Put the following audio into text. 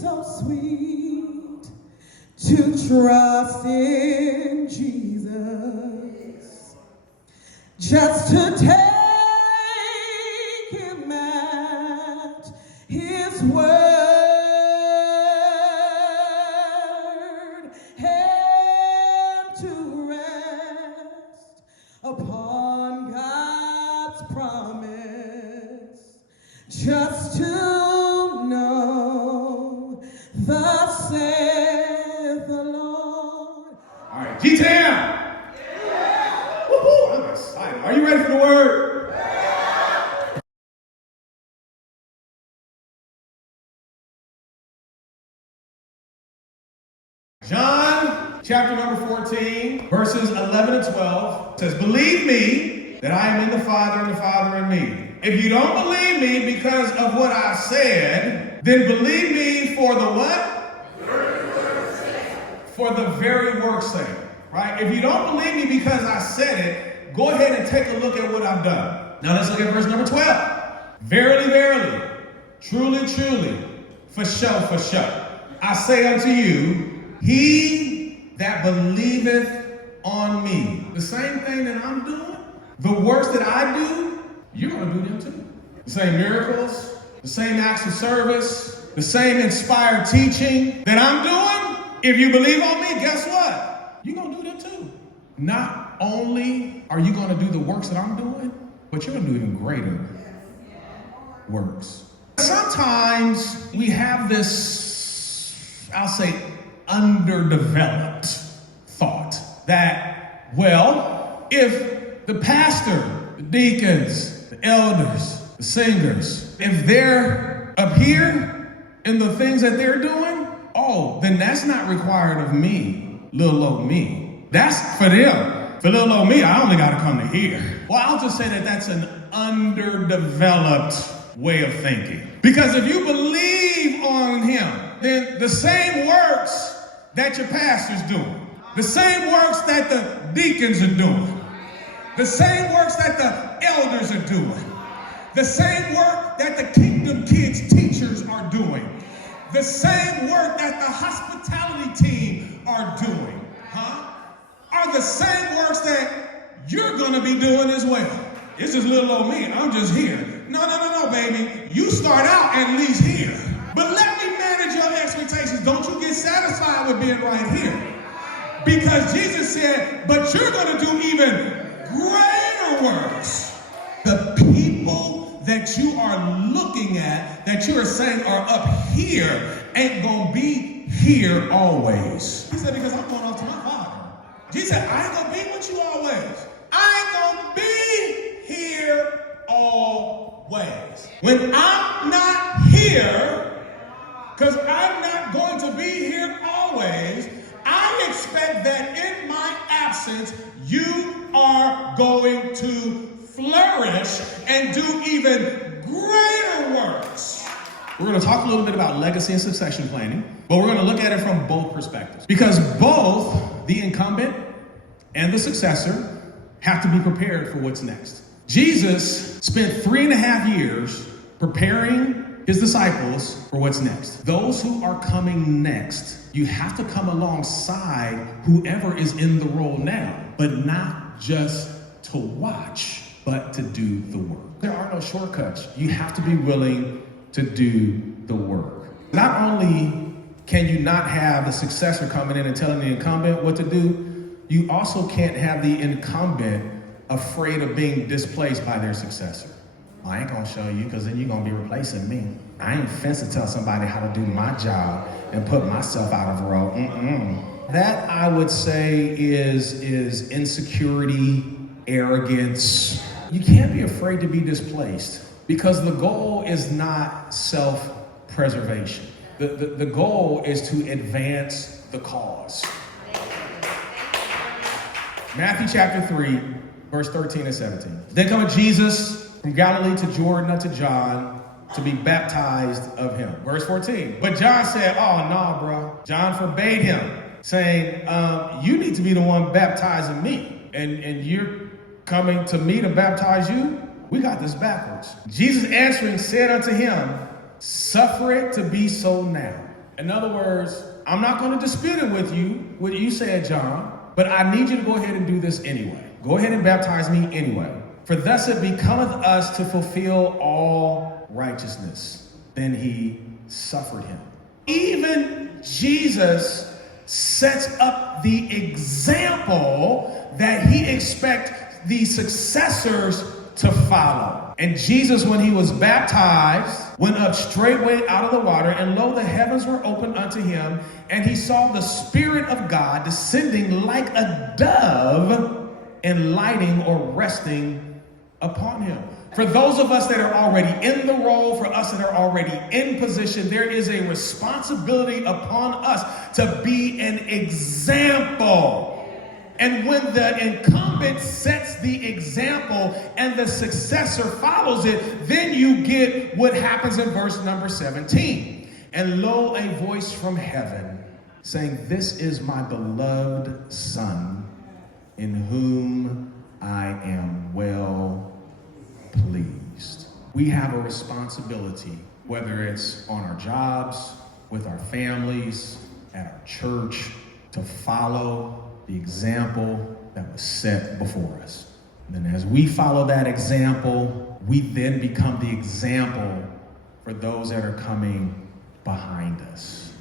so sweet to trust in Jesus, just to take him at his word and to rest upon God's promise, just to know thus saith the Lord. All right, G-Town. Yeah. Woo-hoo, I'm excited. Are you ready for the word? John chapter number 14, verses 11 and 12 says, "Believe me that I am in the Father and the Father in me. If you don't believe me because of what I've said, then believe me for the what? For the very work's sake." Right? If you don't believe me because I said it, go ahead and take a look at what I've done. Now let's look at verse number 12. "Verily, verily, truly, truly, for sure, I say unto you, he that believeth on me," the same thing that I'm doing, the works that I do, you're going to do them too. The same miracles, the same acts of service, the same inspired teaching that I'm doing. If you believe on me, guess what? You're going to do them too. Not only are you going to do the works that I'm doing, but you're going to do even greater works. Sometimes we have this, I'll say, underdeveloped thought that, well, if the pastor, the deacons, the elders, the singers, if they're up here in the things that they're doing, oh, then that's not required of me, little old me. That's for them. For little old me, I only got to come to here. Well, I'll just say that that's an underdeveloped way of thinking. Because if you believe on him, then the same works that your pastor's doing, the same works that the deacons are doing, the same works that the elders are doing, the same work that the Kingdom Kids teachers are doing, the same work that the hospitality team are doing, are the same works that you're going to be doing as well. It's just little old me, and I'm just here. No, baby. You start out at least here. But let me manage your expectations. Don't you get satisfied with being right here. Because Jesus said, but you're going to do even greater works. The people that you are looking at, that you are saying are up here, ain't going to be here always. He said, because I'm going off to my Father. Jesus said, I ain't going to be with you always. I ain't going to be here always. When I'm not here, because I'm not going to be here always, I expect that in my absence, you are going to flourish and do even greater works. We're going to talk a little bit about legacy and succession planning, but we're going to look at it from both perspectives. Because both the incumbent and the successor have to be prepared for what's next. Jesus spent 3.5 years preparing his disciples for what's next. Those who are coming next, you have to come alongside whoever is in the role now, but not just to watch, but to do the work. There are no shortcuts. You have to be willing to do the work. Not only can you not have the successor coming in and telling the incumbent what to do, you also can't have the incumbent afraid of being displaced by their successor. I ain't gonna show you because then you're gonna be replacing me. I ain't fenced to tell somebody how to do my job and put myself out of a role. That, I would say, is insecurity, arrogance. You can't be afraid to be displaced because the goal is not self-preservation. The goal is to advance the cause. Matthew chapter 3, verse 13 and 17. Then cometh Jesus from Galilee to Jordan unto John to be baptized of him. Verse 14. But John said, oh, no, bro. John forbade him, saying, you need to be the one baptizing me. And you're coming to me to baptize you? We got this backwards. Jesus answering said unto him, suffer it to be so now. In other words, I'm not going to dispute it with you, what you said, John, but I need you to go ahead and do this anyway. Go ahead and baptize me anyway. For thus it becometh us to fulfill all righteousness. Then he suffered him. Even Jesus sets up the example that he expects the successors to follow. And Jesus, when he was baptized, went up straightway out of the water, and lo, the heavens were opened unto him, and he saw the Spirit of God descending like a dove and lighting or resting upon him. For those of us that are already in the role, for us that are already in position, there is a responsibility upon us to be an example. And when the incumbent sets the example and the successor follows it, then you get what happens in verse number 17. And lo, a voice from heaven saying, "This is my beloved Son, in whom I am well pleased." We have a responsibility, whether it's on our jobs, with our families, at our church, to follow the example that was set before us. And then as we follow that example, we then become the example for those that are coming behind us.